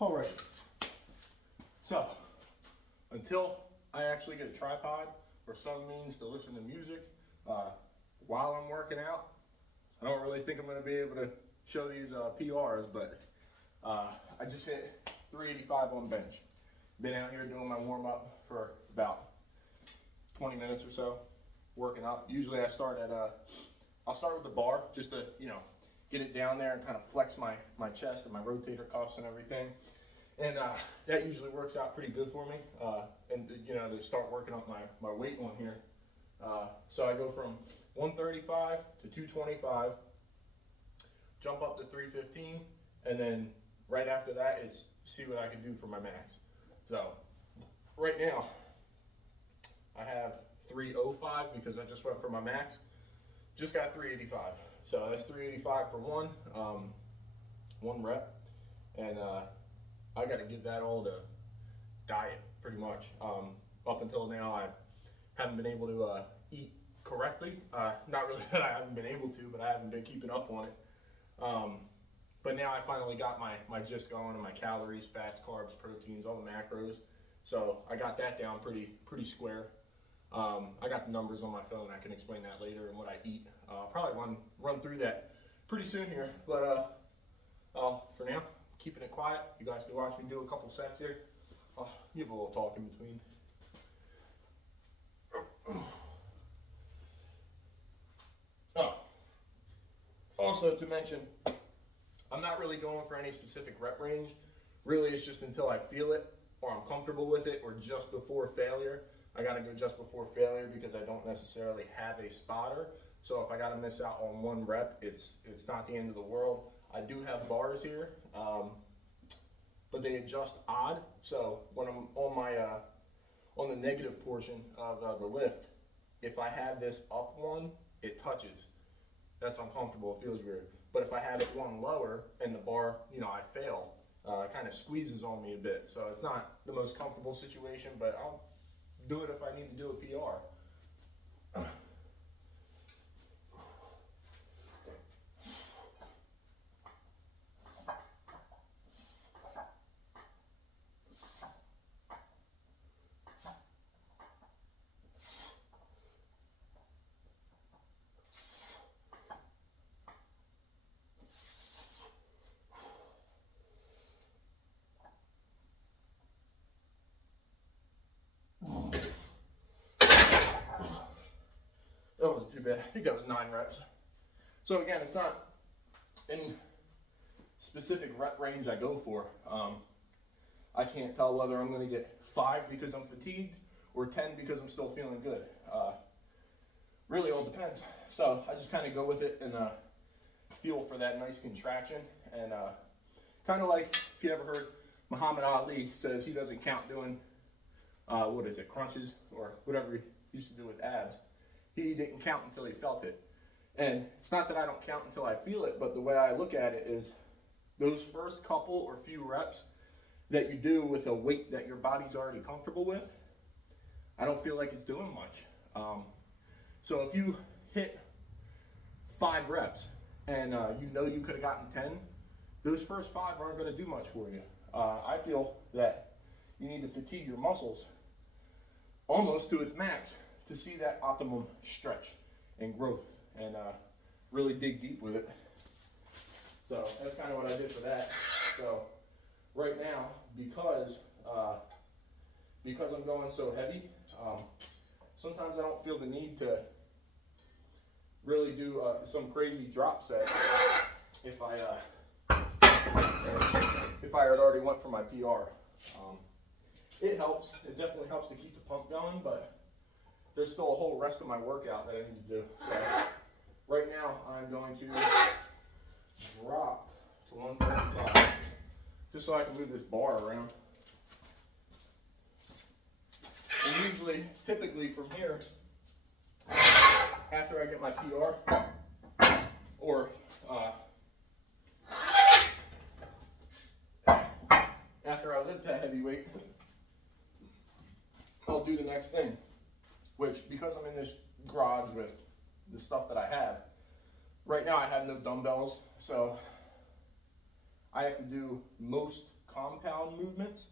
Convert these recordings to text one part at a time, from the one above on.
All right. So, until I actually get a tripod or some means to listen to music while I'm working out, I don't really think I'm going to be able to show these PRs, but I just hit 385 on the bench. Been out here doing my warm up for about 20 minutes or so, working up. Usually I start at I'll start with the bar just to, get it down there and kind of flex my chest and my rotator cuffs and everything. And that usually works out pretty good for me. And to start working up my weight on here. So I go from 135 to 225, jump up to 315, and then right after that it's see what I can do for my max. So right now I have 305 because I just went for my max. Just got 385. So that's 385 for one rep, and I got to give that all to diet pretty much. Up until now, I haven't been able to eat correctly. Not really that I haven't been able to, but I haven't been keeping up on it. But now I finally got my gist going, and my calories, fats, carbs, proteins, all the macros. So I got that down pretty square. I got the numbers on my phone. I can explain that later and what I eat. I'll probably run through that pretty soon here. But for now, keeping it quiet. You guys can watch me do a couple sets here. I'll give a little talk in between. Oh, also to mention, I'm not really going for any specific rep range. Really, it's just until I feel it or I'm comfortable with it or just before failure. I gotta go just before failure because I don't necessarily have a spotter. So if I gotta miss out on one rep, it's not the end of the world. I do have bars here, but they adjust odd. So when I'm on the negative portion of the lift, if I have this up one, it touches. That's uncomfortable, it feels weird. But if I have it one lower and the bar, I fail, it kind of squeezes on me a bit. So it's not the most comfortable situation, but I'll do it if I need to do a PR. That wasn't too bad. I think that was 9 reps. So again, it's not any specific rep range I go for. I can't tell whether I'm going to get 5 because I'm fatigued or 10 because I'm still feeling good. Really all depends. So I just kind of go with it and feel for that nice contraction. And kind of like if you ever heard Muhammad Ali says he doesn't count doing, crunches or whatever he used to do with abs. He didn't count until he felt it. And it's not that I don't count until I feel it, but the way I look at it is those first couple or few reps that you do with a weight that your body's already comfortable with, I don't feel like it's doing much. So if you hit 5 reps and you could have gotten 10, those first 5 aren't going to do much for you. I feel that you need to fatigue your muscles almost to its max to see that optimum stretch and growth and really dig deep with it. So that's kind of what I did for that. So right now, because I'm going so heavy, sometimes I don't feel the need to really do some crazy drop set if I had already went for my PR. It helps. It definitely helps to keep the pump going, but there's still a whole rest of my workout that I need to do. So right now I'm going to drop to 135 just so I can move this bar around. And typically from here, after I get my PR, or after I lift that heavy weight, I'll do the next thing. Which, because I'm in this garage with the stuff that I have, right now I have no dumbbells, so I have to do most compound movements,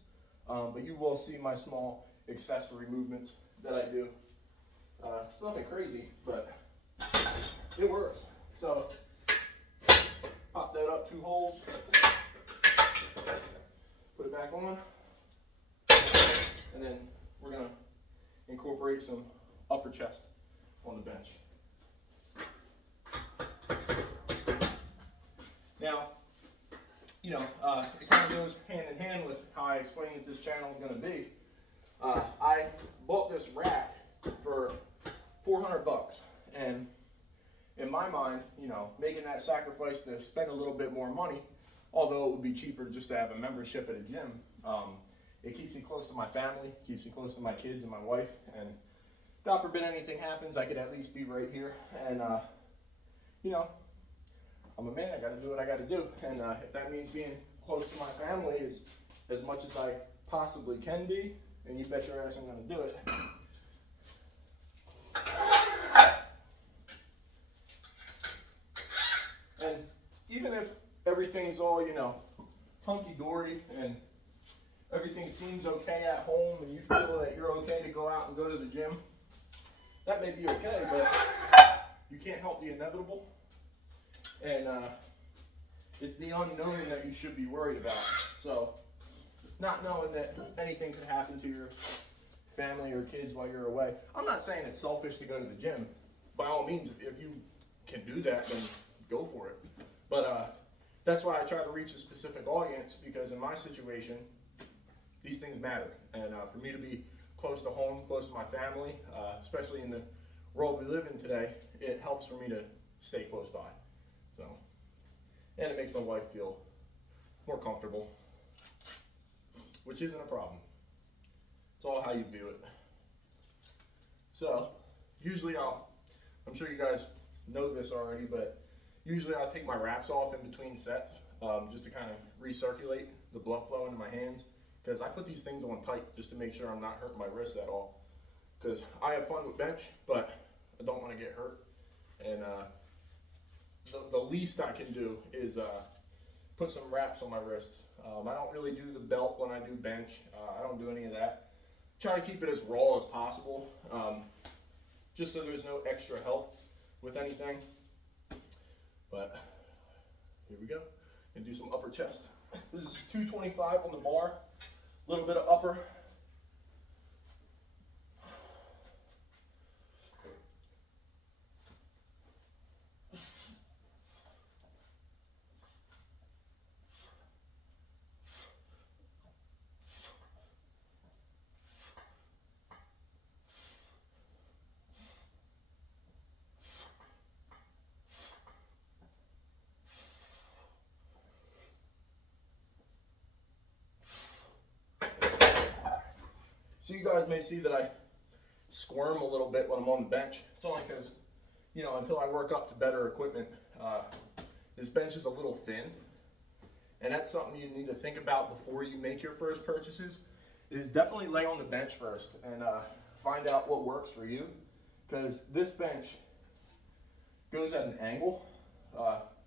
but you will see my small accessory movements that I do. It's nothing crazy, but it works. So pop that up 2 holes, put it back on, and then we're gonna incorporate some upper chest on the bench. Now, you know, it kind of goes hand in hand with how I explained that this channel is going to be. I bought this rack for $400, and in my mind, you know, making that sacrifice to spend a little bit more money, although it would be cheaper just to have a membership at a gym, it keeps me close to my family, keeps me close to my kids and my wife, and God forbid anything happens, I could at least be right here. And you know, I'm a man, I gotta do what I gotta do. And if that means being close to my family as much as I possibly can be, and you bet your ass I'm gonna do it. And even if everything's all, you know, hunky-dory and everything seems okay at home and you feel that you're okay to go out and go to the gym, that may be okay, but you can't help the inevitable. And it's the unknown that you should be worried about. So, not knowing that anything could happen to your family or kids while you're away. I'm not saying it's selfish to go to the gym. By all means, if you can do that, then go for it. But that's why I try to reach a specific audience, because in my situation, these things matter. And for me to be close to home, close to my family, especially in the world we live in today, it helps for me to stay close by. So, and it makes my wife feel more comfortable, which isn't a problem. It's all how you view it. So, usually I'm sure you guys know this already, but usually I'll take my wraps off in between sets, just to kind of recirculate the blood flow into my hands, because I put these things on tight just to make sure I'm not hurting my wrists at all, because I have fun with bench, but I don't want to get hurt. And the least I can do is put some wraps on my wrists. I don't really do the belt when I do bench. I don't do any of that. Try to keep it as raw as possible, just so there's no extra help with anything. But here we go. And do some upper chest. This is 225 on the bar. A little bit of upper. So you guys may see that I squirm a little bit when I'm on the bench. It's only because, you know, until I work up to better equipment, this bench is a little thin. And that's something you need to think about before you make your first purchases, is definitely lay on the bench first and find out what works for you. Because this bench goes at an angle,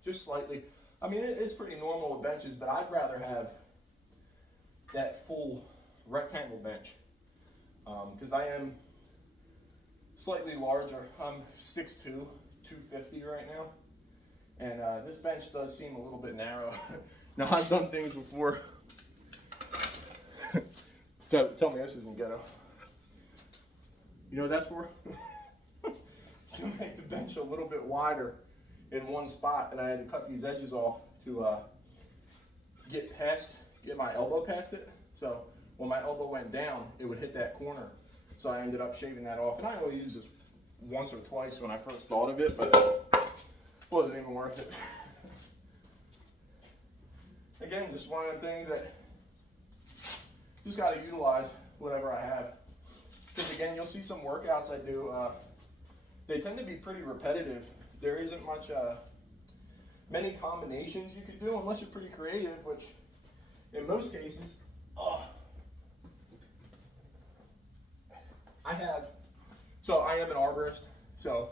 just slightly. I mean, it's pretty normal with benches, but I'd rather have that full rectangle bench. Because I am slightly larger. I'm 6'2", 250 right now. And this bench does seem a little bit narrow. Now, I've done things before. Tell me this isn't ghetto. You know what that's for? To make the bench a little bit wider in one spot. And I had to cut these edges off to get my elbow past it. So when my elbow went down, it would hit that corner. So I ended up shaving that off. And I only used this once or twice when I first thought of it, but it wasn't even worth it. Again, just one of them things that just got to utilize whatever I have. Because again, you'll see some workouts I do. They tend to be pretty repetitive. There isn't many combinations you could do unless you're pretty creative, which in most cases, I am an arborist, so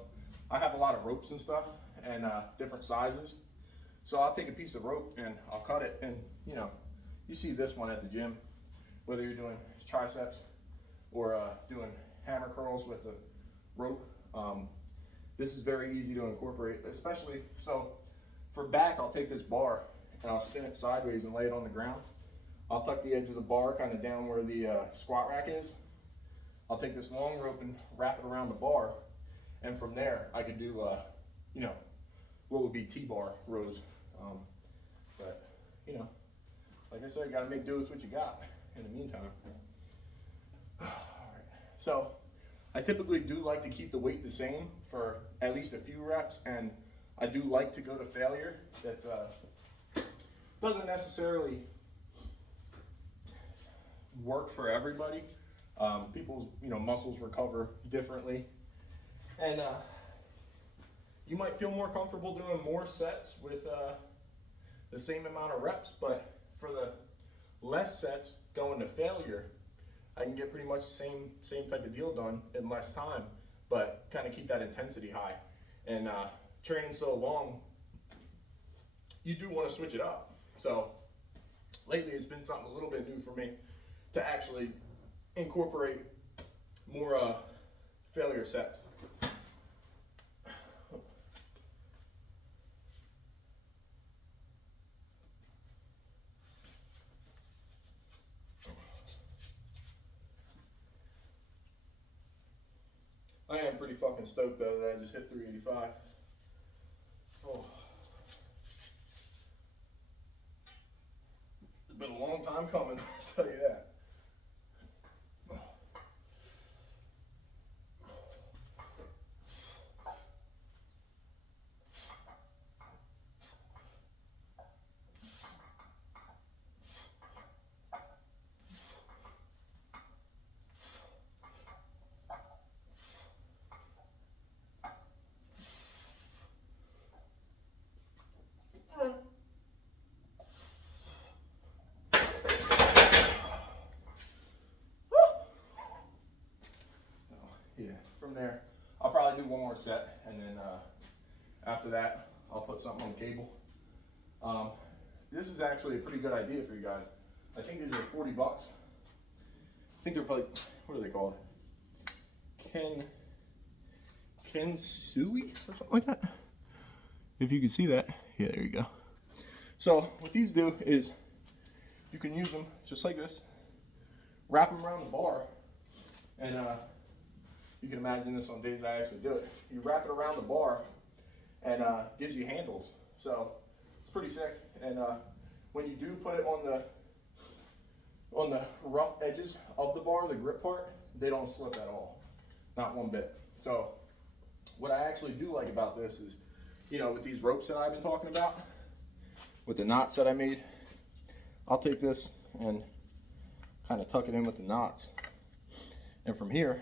I have a lot of ropes and stuff and different sizes. So I'll take a piece of rope and I'll cut it, and you know, you see this one at the gym, whether you're doing triceps or doing hammer curls with a rope. This is very easy to incorporate, especially, so for back, I'll take this bar and I'll spin it sideways and lay it on the ground. I'll tuck the edge of the bar kind of down where the squat rack is. I'll take this long rope and wrap it around the bar, and from there I could do, you know, what would be T-bar rows. But, you know, like I said, you gotta make do with what you got in the meantime. All right. So I typically do like to keep the weight the same for at least a few reps, and I do like to go to failure. That's doesn't necessarily work for everybody. People's muscles recover differently, and you might feel more comfortable doing more sets with the same amount of reps, but for the less sets going to failure, I can get pretty much the same type of deal done in less time, but kind of keep that intensity high. And training so long, you do want to switch it up. So lately it's been something a little bit new for me to actually incorporate more failure sets. I am pretty fucking stoked though that I just hit 385. Oh. It's been a long time coming, I'll tell you that. Yeah, from there, I'll probably do one more set, and then after that, I'll put something on the cable. This is actually a pretty good idea for you guys. I think these are 40 bucks. I think they're probably, what are they called? Kensui or something like that. If you can see that, yeah, there you go. So what these do is you can use them just like this, wrap them around the bar, and you can imagine this on days I actually do it. You wrap it around the bar and gives you handles. So it's pretty sick. And when you do put it on the rough edges of the bar, the grip part, they don't slip at all, not one bit. So what I actually do like about this is, with these ropes that I've been talking about, with the knots that I made, I'll take this and kind of tuck it in with the knots. And from here,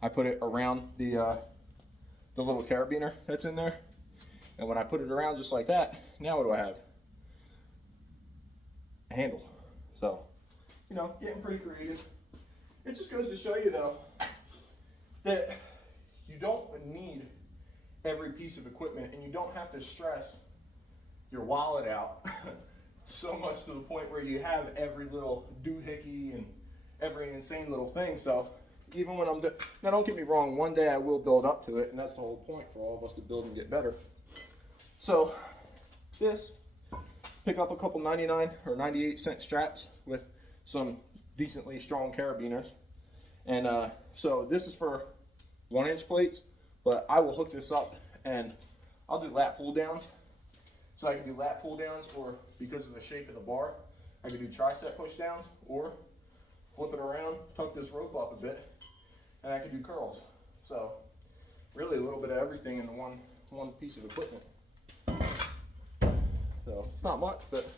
I put it around the little carabiner that's in there. And when I put it around just like that, now what do I have? A handle. So, getting pretty creative. It just goes to show you though, that you don't need every piece of equipment, and you don't have to stress your wallet out so much to the point where you have every little doohickey and every insane little thing. So even when now don't get me wrong, one day I will build up to it, and that's the whole point for all of us to build and get better. So this, pick up a couple 99 or 98-cent straps with some decently strong carabiners. And so this is for 1-inch plates, but I will hook this up and I'll do lat pull downs. So I can do lat pull downs, or because of the shape of the bar, I can do tricep push downs, or flip it around, tuck this rope up a bit, and I can do curls. So really a little bit of everything in the one piece of equipment. So it's not much, but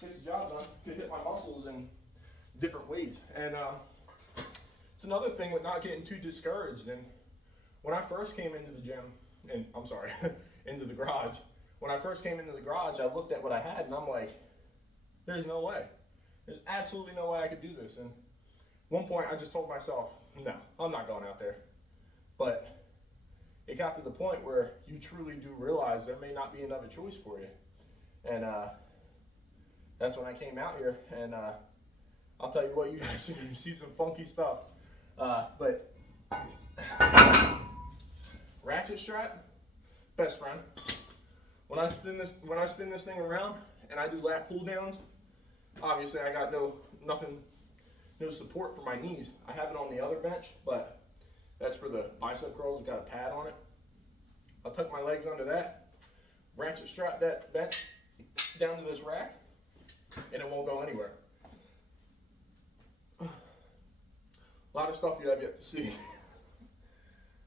gets the job done. Could hit my muscles in different ways. And it's another thing with not getting too discouraged. And when I first came into the gym, and I'm sorry, into the garage, when I first came into the garage, I looked at what I had and I'm like, there's no way. There's absolutely no way I could do this. And one point I just told myself, no, I'm not going out there. But it got to the point where you truly do realize there may not be another choice for you. And that's when I came out here, and I'll tell you what, you guys are gonna see some funky stuff. But ratchet strap, best friend. When I spin this thing around and I do lat pull downs, obviously I got no support for my knees. I have it on the other bench, but that's for the bicep curls. It's got a pad on it. I'll tuck my legs under that, ratchet strap that bench down to this rack, and it won't go anywhere. A lot of stuff you have yet to see.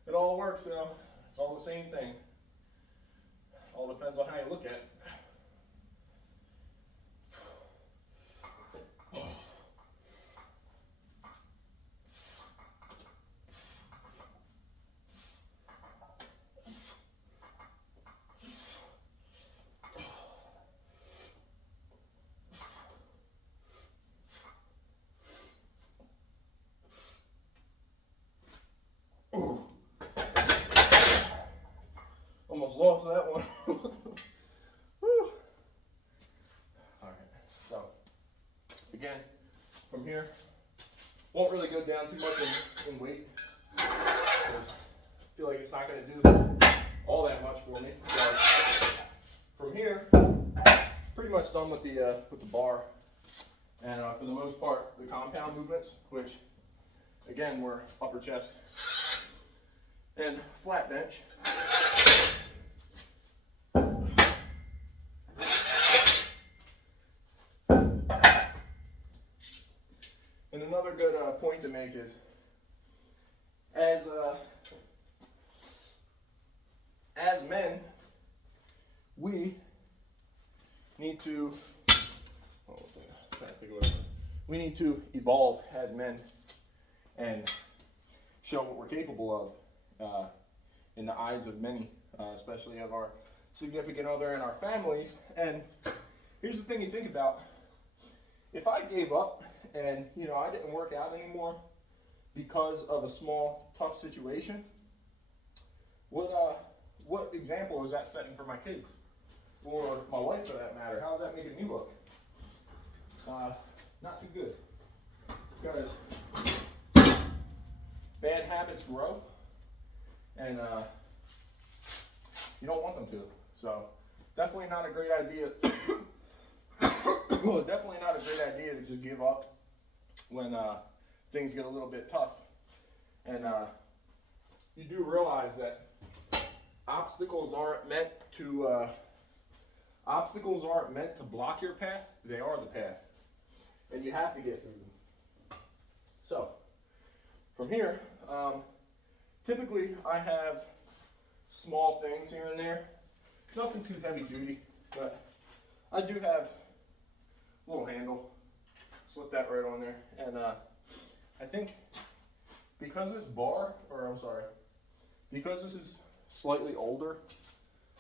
It all works though. It's all the same thing. All depends on how you look at it. Almost lost that one. Woo. All right, so again, from here, won't really go down too much in weight, because I feel like it's not going to do all that much for me. So from here, pretty much done with the bar, and for the most part, the compound movements, which again were upper chest and flat bench. And another good point to make is, as men, we need to evolve as men and show what we're capable of in the eyes of many, especially of our significant other and our families. And here's the thing you think about: if I gave up and I didn't work out anymore because of a small, tough situation, what example is that setting for my kids, or my wife for that matter? How's that making me look? Not too good, because bad habits grow, and you don't want them to. So definitely not a great idea. Definitely not a great idea to just give up when things get a little bit tough. And you do realize that obstacles aren't meant to block your path. They are the path, and you have to get through them. So from here, typically I have small things here and there, nothing too heavy duty, but I do have a little handle. Slip that right on there, and I think because because this is slightly older,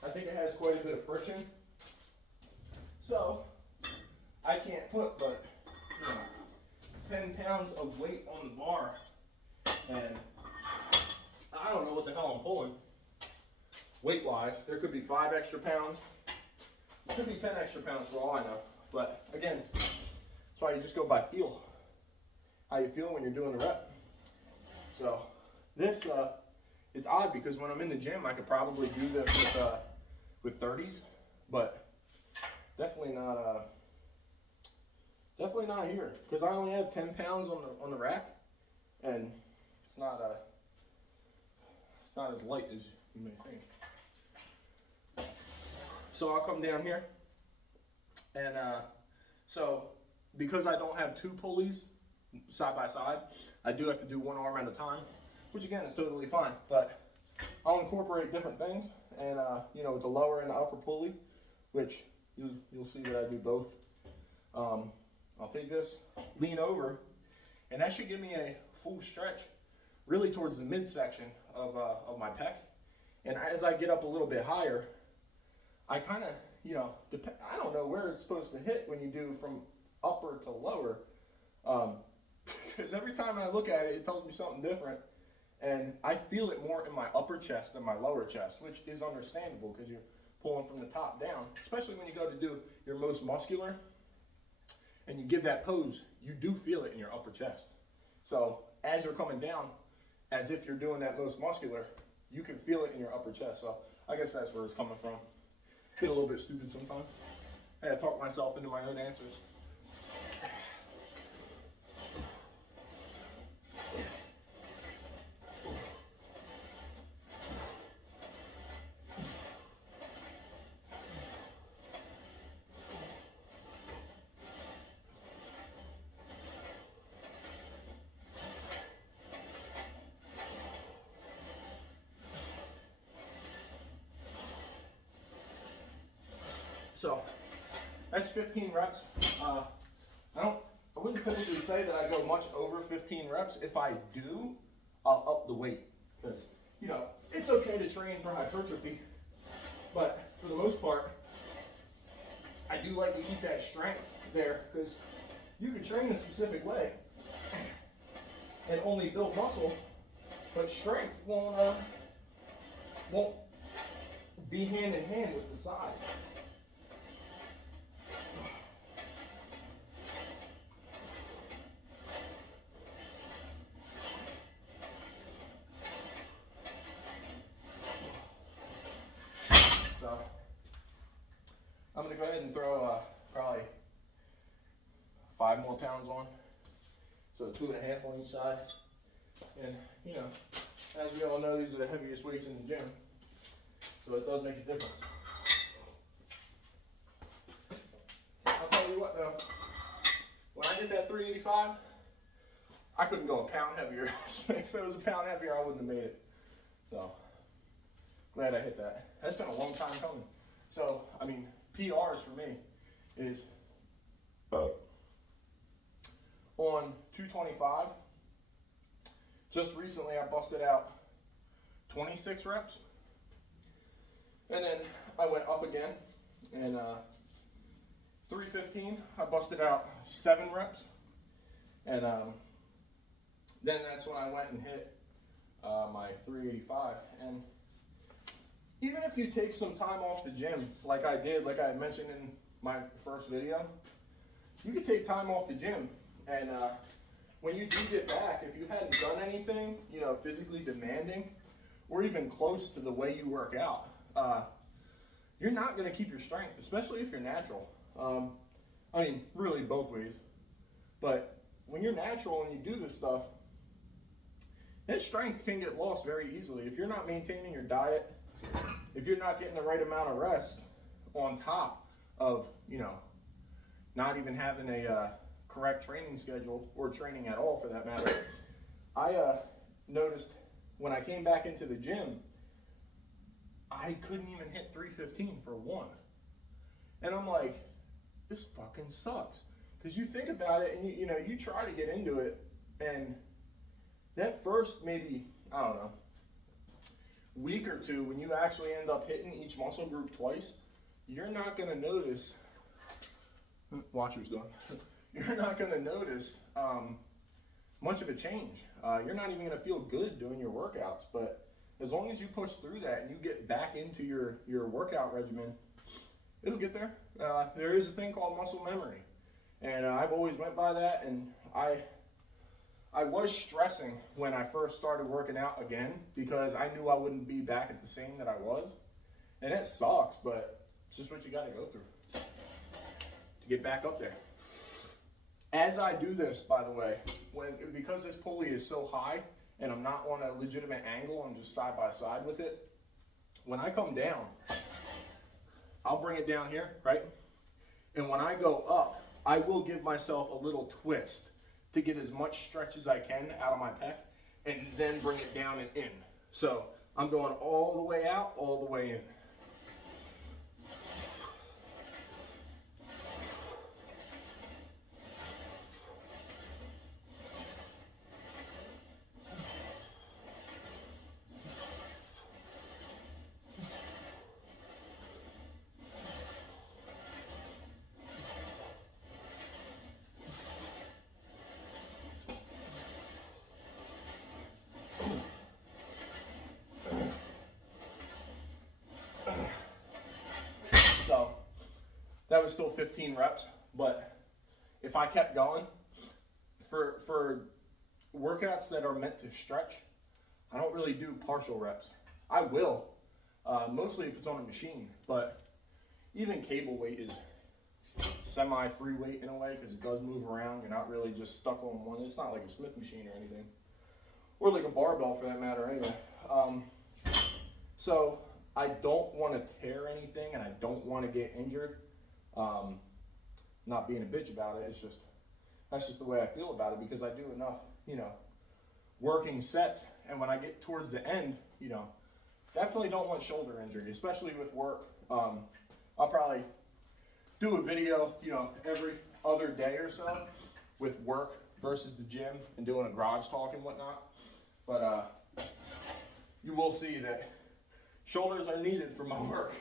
I think it has quite a bit of friction. So I can't put but 10 pounds of weight on the bar, and I don't know what the hell I'm pulling weight-wise. There could be 5 extra pounds. It could be 10 extra pounds for all I know. But again, that's why you just go by feel. How you feel when you're doing the rep. So this, it's odd because when I'm in the gym, I could probably do this with 30s, but definitely not here, because I only have 10 pounds on the rack, and it's not as light as you may think. So I'll come down here, and so because I don't have 2 pulleys side by side, I do have to do one arm at a time, which again is totally fine. But I'll incorporate different things, and with the lower and the upper pulley, which you'll see that I do both. I'll take this, lean over, and that should give me a full stretch, really towards the midsection of my pec. And as I get up a little bit higher, I kind of, I don't know where it's supposed to hit when you do from upper to lower, because every time I look at it, it tells me something different, and I feel it more in my upper chest than my lower chest, which is understandable because you're pulling from the top down, especially when you go to do your most muscular you give that pose, you do feel it in your upper chest. So as you're coming down, as if you're doing that most muscular, you can feel it in your upper chest. So I guess that's where it's coming from. Get a little bit stupid sometimes. I had to talk myself into my own answers. So that's 15 reps. I wouldn't typically say that I go much over 15 reps. If I do, I'll up the weight because, you know, it's okay to train for hypertrophy, but for the most part, I do like to keep that strength there because you can train a specific way and only build muscle, but strength won't be hand in hand with the size. So I'm going to go ahead and throw probably 5 more pounds on. So 2.5 on each side. And, you know, as we all know, these are the heaviest weights in the gym. So it does make a difference. I'll tell you what though, when I did that 385, I couldn't go a pound heavier. If it was a pound heavier, I wouldn't have made it. So glad I hit that. That's been a long time coming. So, I mean, PRs for me is on 225. Just recently I busted out 26 reps. And then I went up again, and 315, I busted out 7 reps. And then that's when I went and hit my 385. And even if you take some time off the gym, like I did, like I had mentioned in my first video, you could take time off the gym. And when you do get back, if you hadn't done anything, you know, physically demanding, or even close to the way you work out, you're not going to keep your strength, especially if you're natural. I mean, really both ways. But when you're natural and you do this stuff, that strength can get lost very easily. If you're not maintaining your diet, if you're not getting the right amount of rest on top of, you know, not even having a correct training schedule or training at all for that matter, I noticed when I came back into the gym, I couldn't even hit 315 for one. And I'm like, this fucking sucks. Because you think about it and you know, you try to get into it, and that first maybe, I don't know, week or two, when you actually end up hitting each muscle group twice, you're not going to notice, watch who's done, you're not going to notice much of a change. You're not even going to feel good doing your workouts, but as long as you push through that and you get back into your workout regimen, it'll get there. There is a thing called muscle memory, and I've always went by that, and I was stressing when I first started working out again because I knew I wouldn't be back at the same that I was, and it sucks, but it's just what you got to go through to get back up there. As I do this, by the way, because this pulley is so high and I'm not on a legitimate angle, I'm just side by side with it, when I come down, I'll bring it down here, right? And when I go up, I will give myself a little twist to get as much stretch as I can out of my pec, and then bring it down and in. So I'm going all the way out, all the way in. So that was still 15 reps, but if if I kept going, for workouts that are meant to stretch, I don't really do partial reps. I will, mostly if it's on a machine, but even cable weight is semi-free weight in a way because it does move around. You're not really just stuck on one. It's not like a Smith machine or anything, or like a barbell for that matter anyway. So I don't want to tear anything and I don't want to get injured. Not being a bitch about it, it's just, that's just the way I feel about it because I do enough, you know, working sets, and when I get towards the end, you know, definitely don't want shoulder injury, especially with work. I'll probably do a video, you know, every other day or so with work versus the gym and doing a garage talk and whatnot. But you will see that shoulders are needed for my work.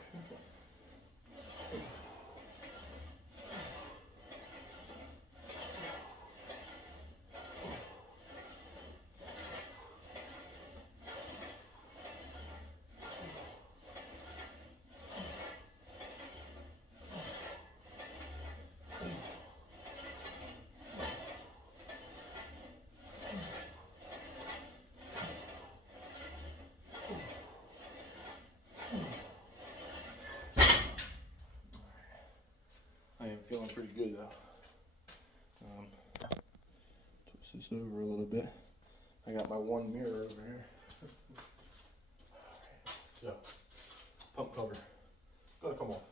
I am feeling pretty good though. Twist this over a little bit. I got my one mirror over here. So, pump cover. Gonna come off.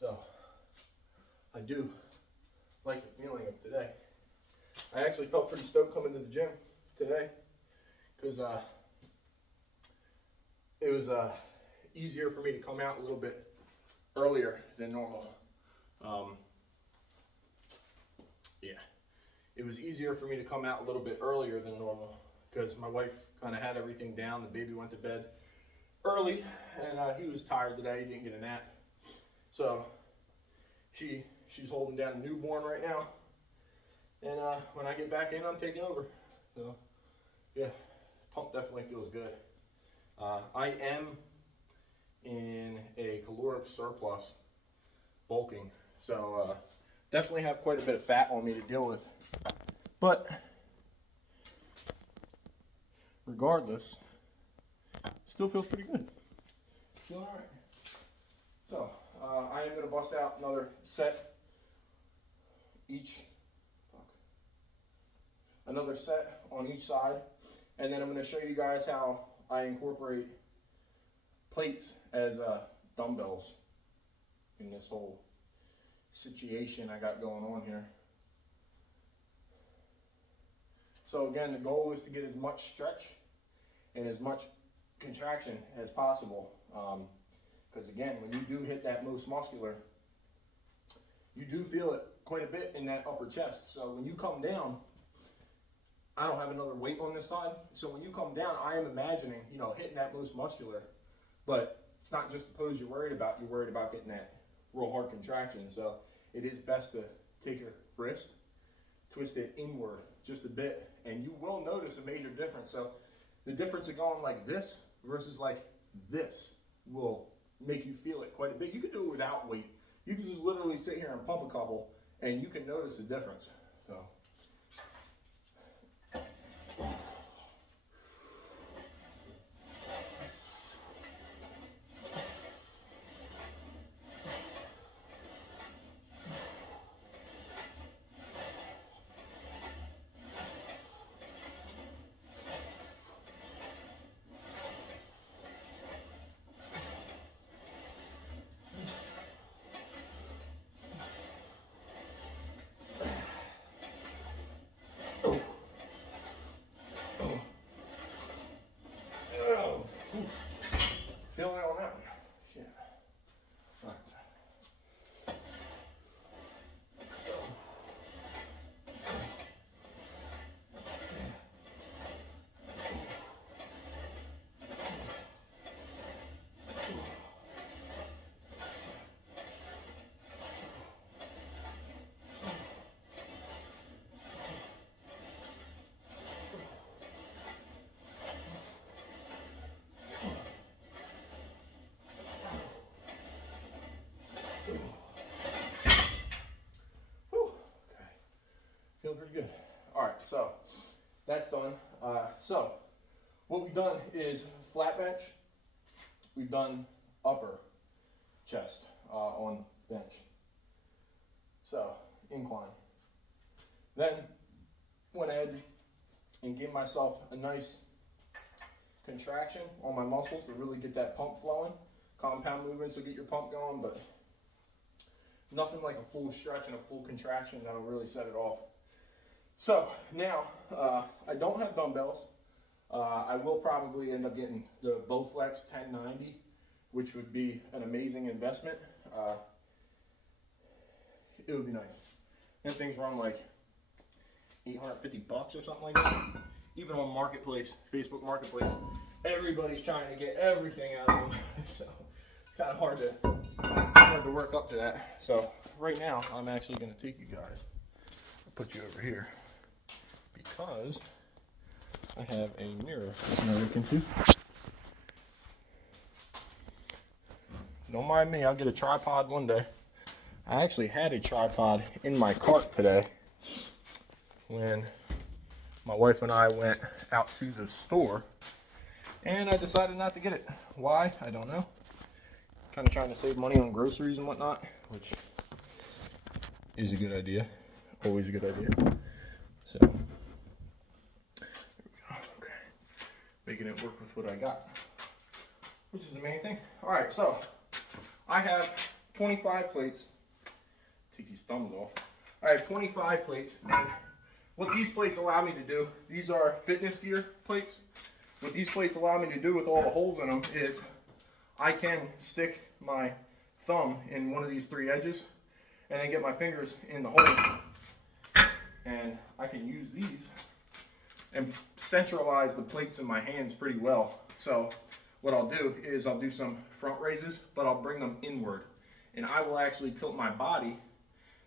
So, I do like the feeling of today. I actually felt pretty stoked coming to the gym today because it was easier for me to come out a little bit earlier than normal. Yeah, it was easier for me to come out a little bit earlier than normal because my wife kind of had everything down. The baby went to bed early and he was tired today. He didn't get a nap. So she's holding down a newborn right now. And when I get back in, I'm taking over. So yeah, pump definitely feels good. I am in a caloric surplus bulking. So definitely have quite a bit of fat on me to deal with. But regardless, still feels pretty good. Feel all right. So I am going to bust out another set another set on each side, and then I'm going to show you guys how I incorporate plates as dumbbells in this whole situation I got going on here. So again, the goal is to get as much stretch and as much contraction as possible, because again, when you do hit that most muscular, you do feel it quite a bit in that upper chest. So when you come down, I don't have another weight on this side, so when you come down, I am imagining, you know, hitting that most muscular, but it's not just the pose you're worried about. You're worried about getting that real hard contraction. So it is best to take your wrist, twist it inward just a bit, and you will notice a major difference. So the difference of going like this versus like this will make you feel it quite a bit. You can do it without weight. You can just literally sit here and pump a couple, and you can notice the difference. So. All right, so that's done. So what we've done is flat bench. We've done upper chest on bench. So incline. Then went ahead and give myself a nice contraction on my muscles to really get that pump flowing. Compound movements will get your pump going, but nothing like a full stretch and a full contraction that'll really set it off. So now, I don't have dumbbells. I will probably end up getting the Bowflex 1090, which would be an amazing investment. It would be nice. And things run like $850 or something like that. Even on Marketplace, Facebook Marketplace, everybody's trying to get everything out of them. So it's kind of hard to work up to that. So right now, I'm actually going to take you guys, I'll put you over here, because I have a mirror to look into. Don't mind me, I'll get a tripod one day. I actually had a tripod in my cart today when my wife and I went out to the store, and I decided not to get it. Why? I don't know. Kind of trying to save money on groceries and whatnot, which is a good idea. Always a good idea. So, there we go. Okay. Making it work with what I got, which is the main thing. All right, so I have 25 plates. Take these thumbs off. I have 25 plates, and what these plates allow me to do, these are fitness gear plates. What these plates allow me to do with all the holes in them is I can stick my thumb in one of these three edges and then get my fingers in the hole, and I can use these and centralize the plates in my hands pretty well. So what I'll do is I'll do some front raises, but I'll bring them inward, and I will actually tilt my body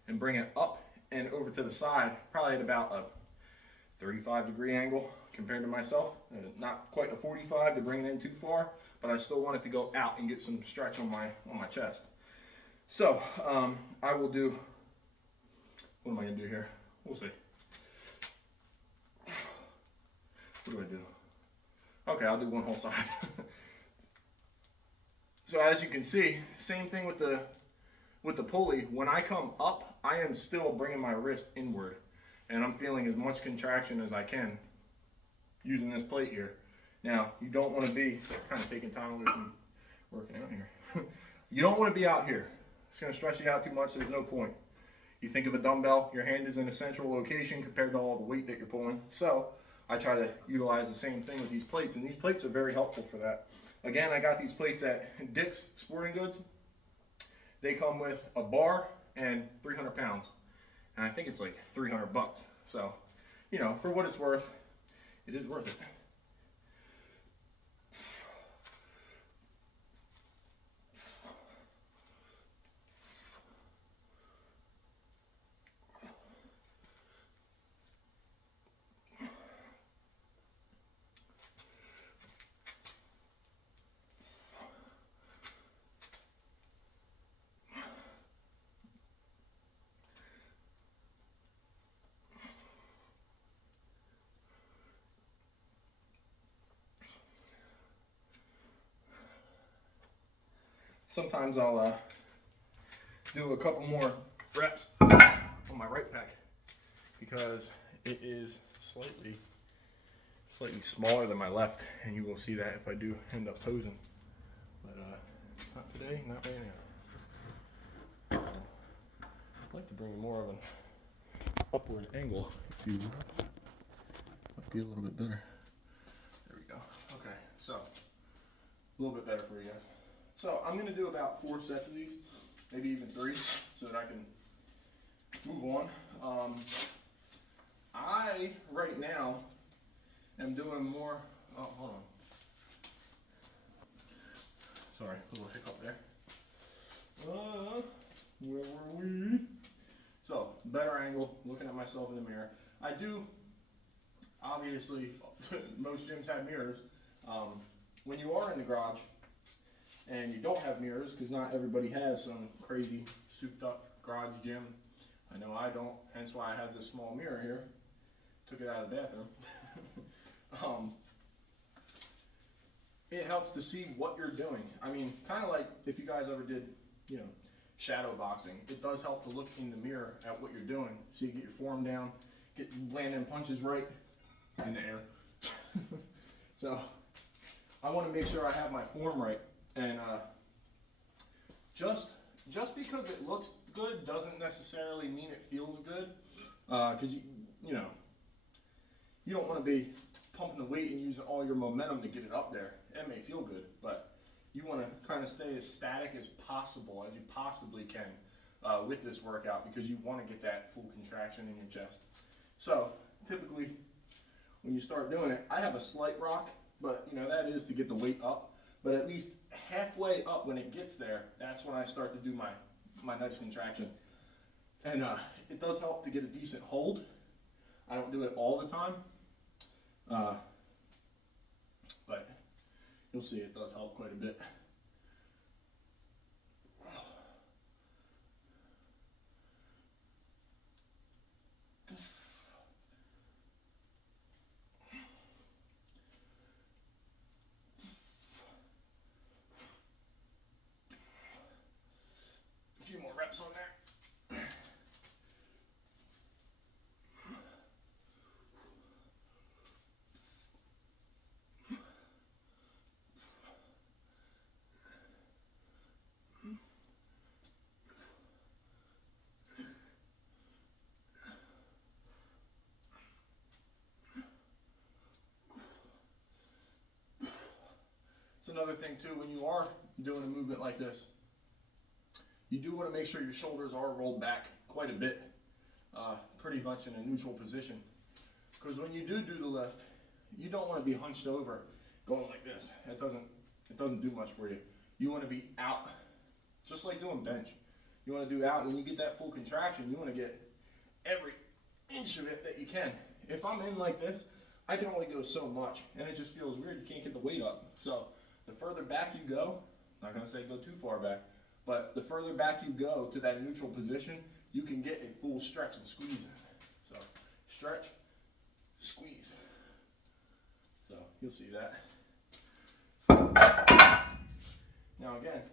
and bring it up and over to the side, probably at about a 35-degree angle compared to myself. Not quite a 45 to bring it in too far, but I still want it to go out and get some stretch on my chest. So I will do, what am I gonna do here? We'll see. What do I do? Okay, I'll do one whole side. So as you can see, same thing with the pulley. When I come up, I am still bringing my wrist inward, and I'm feeling as much contraction as I can using this plate here. Now, you don't want to be, kind of taking time away from working out here. You don't want to be out here. It's going to stress you out too much, so there's no point. You think of a dumbbell, your hand is in a central location compared to all the weight that you're pulling. So I try to utilize the same thing with these plates, and these plates are very helpful for that. Again, I got these plates at Dick's Sporting Goods. They come with a bar and 300 pounds. And I think it's like $300. So, you know, for what it's worth, it is worth it. Sometimes I'll do a couple more reps on my right pec because it is slightly smaller than my left, and you will see that if I do end up posing. But not today, not right now. I'd like to bring more of an upward angle to be a little bit better. There we go. Okay, so a little bit better for you guys. So I'm going to do about 4 sets of these, maybe even 3, so that I can move on. I, right now, am doing more, oh, hold on. Sorry, a little hiccup there. Where were we? So, better angle, looking at myself in the mirror. I do, obviously, most gyms have mirrors. When you are in the garage, and you don't have mirrors, because not everybody has some crazy souped up garage gym. I know I don't, hence why I have this small mirror here. took it out of the bathroom. It helps to see what you're doing. I mean, kind of like if you guys ever did, you know, shadow boxing. It does help to look in the mirror at what you're doing, so you get your form down, get landing punches right in the air. So I want to make sure I have my form right, and just because it looks good doesn't necessarily mean it feels good, because you know, you don't want to be pumping the weight and using all your momentum to get it up there. It may feel good, but you want to kind of stay as static as possible, as you possibly can with this workout, because you want to get that full contraction in your chest. So typically when you start doing it, I have a slight rock, but you know, that is to get the weight up. But at least halfway up, when it gets there, that's when I start to do my nice contraction. And it does help to get a decent hold. I don't do it all the time, but you'll see it does help quite a bit. A few more reps on there. It's another thing too, when you are doing a movement like this, you do want to make sure your shoulders are rolled back quite a bit, pretty much in a neutral position. Because when you do the lift, you don't want to be hunched over going like this. It doesn't do much for you. You want to be out, just like doing bench. You want to do out, and when you get that full contraction, you want to get every inch of it that you can. If I'm in like this, I can only go so much, and it just feels weird. You can't get the weight up. So the further back you go, not going to say go too far back, but the further back you go to that neutral position, you can get a full stretch and squeeze. So stretch, squeeze. So you'll see that. Now again,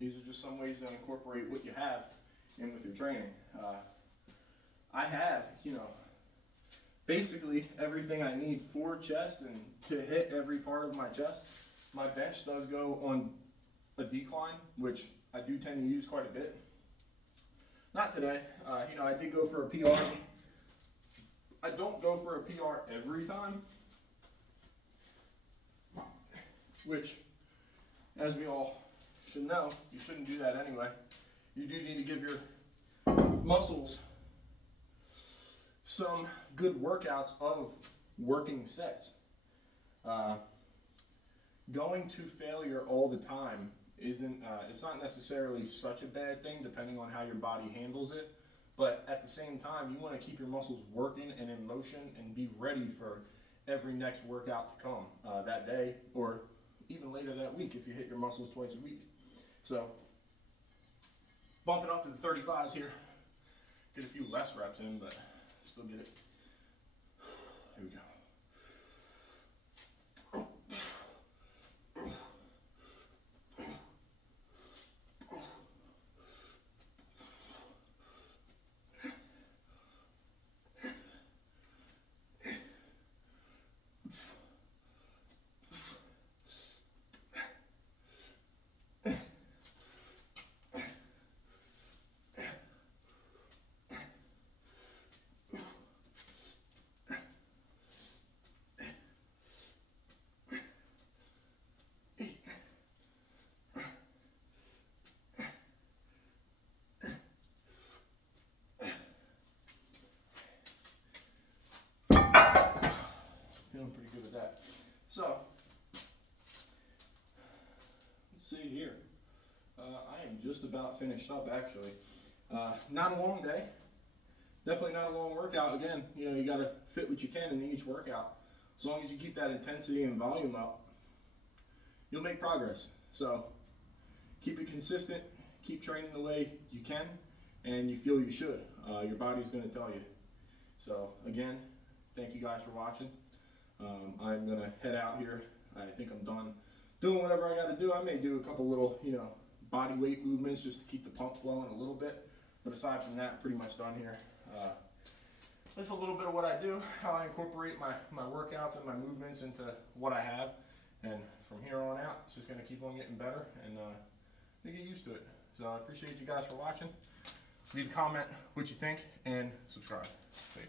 these are just some ways to incorporate what you have in with your training. I have, you know, basically everything I need for chest and to hit every part of my chest. My bench does go on a decline, which I do tend to use quite a bit. Not today. You know, I did go for a PR. I don't go for a PR every time, which, as we all should know, you shouldn't do that anyway. You do need to give your muscles some good workouts of working sets. Going to failure all the time isn't, it's not necessarily such a bad thing depending on how your body handles it, but at the same time you want to keep your muscles working and in motion and be ready for every next workout to come that day, or even later that week if you hit your muscles twice a week. So bump it up to the 35s here, get a few less reps in, but still get it. Here we go. Feeling pretty good with that. So, let's see here. I am just about finished up actually. Not a long day. Definitely not a long workout. Again, you know, you got to fit what you can in each workout. As long as you keep that intensity and volume up, you'll make progress. So, keep it consistent. Keep training the way you can and you feel you should. Your body's going to tell you. So again, thank you guys for watching. I'm gonna head out here. I think I'm done doing whatever I gotta do. I may do a couple little, body weight movements just to keep the pump flowing a little bit. But aside from that, pretty much done here. That's a little bit of what I do, how I incorporate my workouts and my movements into what I have. And from here on out, it's just gonna keep on getting better and get used to it. So I appreciate you guys for watching. Leave a comment what you think and subscribe. See ya.